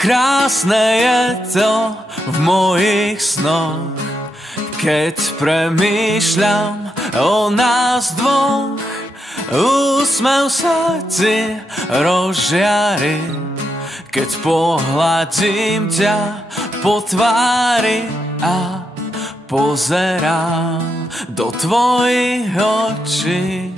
Krásne je to v mojich snoch, keď premýšľam o nás dvoch. Úsmev sa ti rozžiari, keď pohľadím ťa po tvári a pozerám do tvojich očí.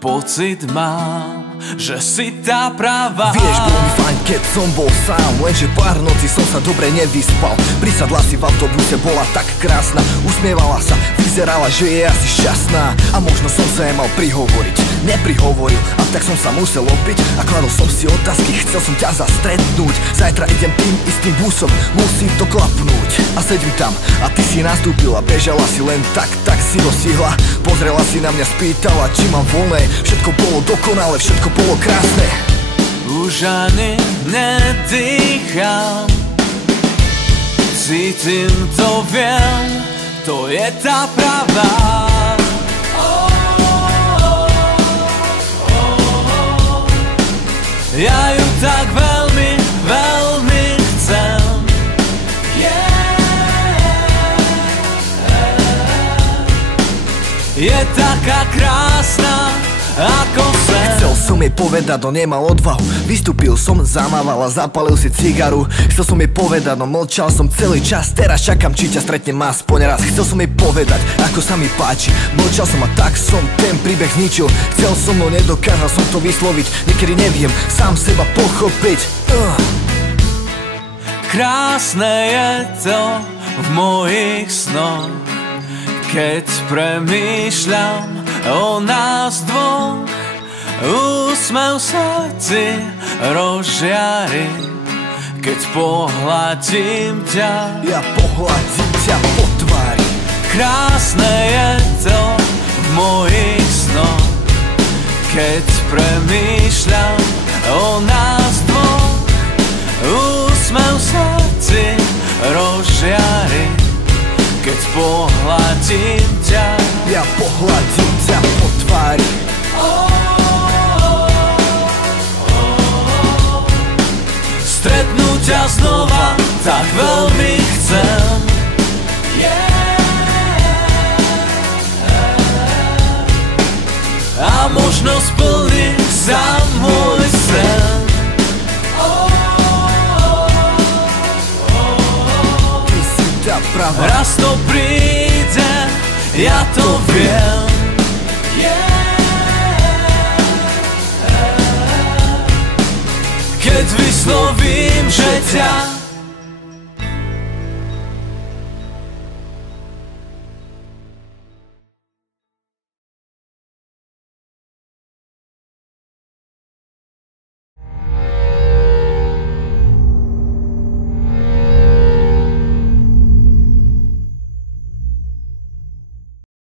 Pocit mám, že si tá pravá. Vieš, bolo mi fajn, keď som bol sám, lenže pár nocí som sa dobre nevyspal. Prisadla si v autobuse, bola tak krásna, usmievala sa, vyzerala, že je asi šťastná. A možno som sa jej mal prihovoriť, neprihovoril, a tak som sa musel opiť a kladol som si otázky, chcel som ťa zastretnúť. Zajtra idem tým istým busom, musí to klapnúť. A sedím tam a ty si nastúpila, bežala si len tak si dostihla. Pozrela si na mňa, spýtala, či mám voľné. Všetko bolo dokonalé, všetko bolo krásne. Už ani nedýcham, cítim to, viem, to je tá pravá. Ja ju tak veľmi, veľmi chcem. Je taká krásna ako sen. Chcel som jej povedať, no nemal odvahu. Vystúpil som, zamával a zapalil si cigaru. Chcel som jej povedať, no mlčal som celý čas. Teraz čakám, či ťa stretnem aspoň raz. Chcel som jej povedať, ako sa mi páči. Mlčal som a tak som ten príbeh zničil. Chcel som, no nedokázal som to vysloviť. Niekedy neviem sám seba pochopiť. Krásne je to v mojich snoch, keď premýšľam o nás dvoch. Úsmev sa ti rozžiari, keď pohľadím ťa. Ja pohľadím ťa po tvári. Krásne je to v mojich snoch, keď premýšľam o nás dvoch. Úsmev sa ti rozžiari, keď pohľadím ťa. Ja pohľadím ťa po tvári. Stretnúť ťa znova tak veľmi chcem. A možno splní sa môj sen. Raz to príde, ja to viem. Keď vyslovím, že ťa